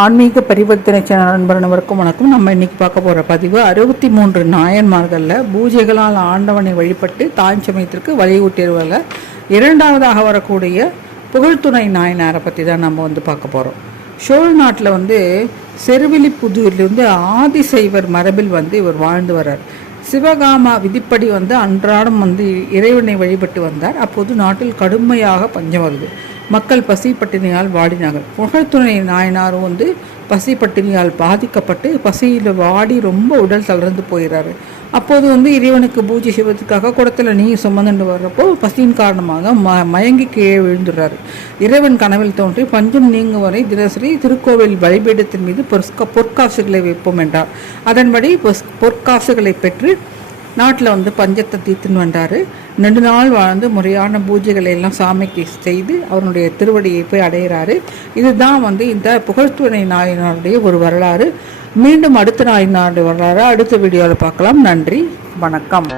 ஆன்மீக பரிவர்த்தனை சேனல் நண்பர்களுக்கும் வணக்கம். நம்ம இன்னைக்கு பார்க்க போகிற பதிவு 63 நாயன்மார்களில் பூஜைகளால் ஆண்டவனை வழிபட்டு தாய் சமயத்திற்கு வலியூட்டியவர்கள் இரண்டாவதாக வரக்கூடிய புகழ்துணை நாயனாரை பற்றி தான் நம்ம பார்க்க போகிறோம். சோழ நாட்டில் செருவிலிப்புதூர்லேருந்து ஆதிசைவர் மரபில் இவர் வாழ்ந்து வர்றார். சிவகாமா விதிப்படி அன்றாடம் இறைவனை வழிபட்டு வந்தார். அப்போது நாட்டில் கடுமையாக பஞ்சம் வருது. மக்கள் பசி பட்டினியால் வாடினார்கள். புகழ்துணை நாயனாரும் பசி பட்டினியால் பாதிக்கப்பட்டு பசியில் வாடி ரொம்ப உடல் தளர்ந்து போயிடுறாரு. அப்போது இறைவனுக்கு பூஜை செய்வதற்காக குடத்தில் நீர் சுமந்துட்டு வர்றப்போ பசியின் காரணமாக மயங்கி கீழே விழுந்துடுறாரு. இறைவன் கனவில் தோன்றி பஞ்சம் நீங்கும் வரை தினசரி திருக்கோவில் வழிபீடத்தின் மீது பொற்காசுகளை வைப்போம் என்றார். அதன்படி பொற்காசுகளை பெற்று நாட்டில் பஞ்சத்தை தீர்த்துன்னு வந்தார். 2 நாள் வாழ்ந்து முறையான பூஜைகளை எல்லாம் சாமிக்கு செய்து அவருடைய திருவடியை போய் அடைகிறாரு. இதுதான் இந்த புகழ்துணை நாயனாருடைய ஒரு வரலாறு. மீண்டும் அடுத்த நாயனாருடைய வரலாறு அடுத்த வீடியோவில் பார்க்கலாம். நன்றி, வணக்கம்.